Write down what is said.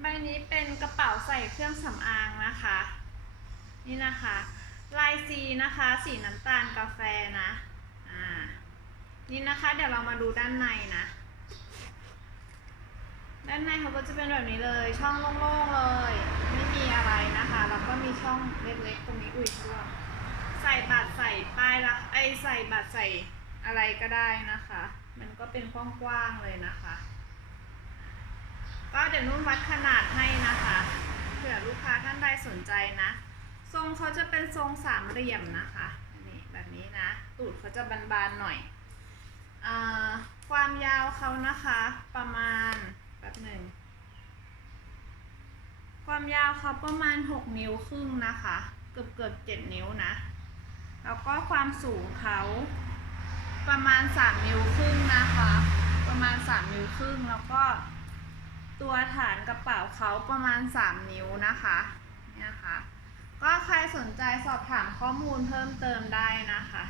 ใบนี้เป็นกระเป๋าใส่เครื่องสำอางนะคะ นี่นะคะ ลายสีนะคะ สีน้ำตาลกาแฟนะ อ่า นี่นะคะ เดี๋ยวเรามาดูด้านในนะ ด้านในเขาก็จะเป็นแบบนี้เลย ช่องโล่งๆเลย ไม่มีอะไรนะคะ แล้วก็มีช่องเล็กๆตรงนี้อุ้ยร่วใส่บัตรใส่ป้ายละไอใส่บัตรใส่อะไรก็ได้นะคะ มันก็เป็นกว้างๆเลยนะคะ ก็เดี๋ยวนุ่นวัดขนาดให้นะคะเผื่อลูกค้าท่านใดสนใจนะ ทรงเขาจะเป็นทรงสามเหลี่ยมนะคะนนี้แบบนี้นะ ตูดเขาจะบานๆหน่อยอความยาวเขานะคะประมาณแบบหนึ่งความยาวเขาประมาณ 6 นิ้วครึ่งนะคะ เกือบเกือบๆ7นิ้วนะ แล้วก็ความสูงเขาประมาณ 3 นิ้วครึ่งนะคะ ประมาณ 3 นิ้วครึ่งแล้วก็ ตัวฐานกระเป๋าเขาประมาณ 3 นิ้วนะคะเนี่ยนะคะก็ใครสนใจสอบถามข้อมูลเพิ่มเติมได้นะคะ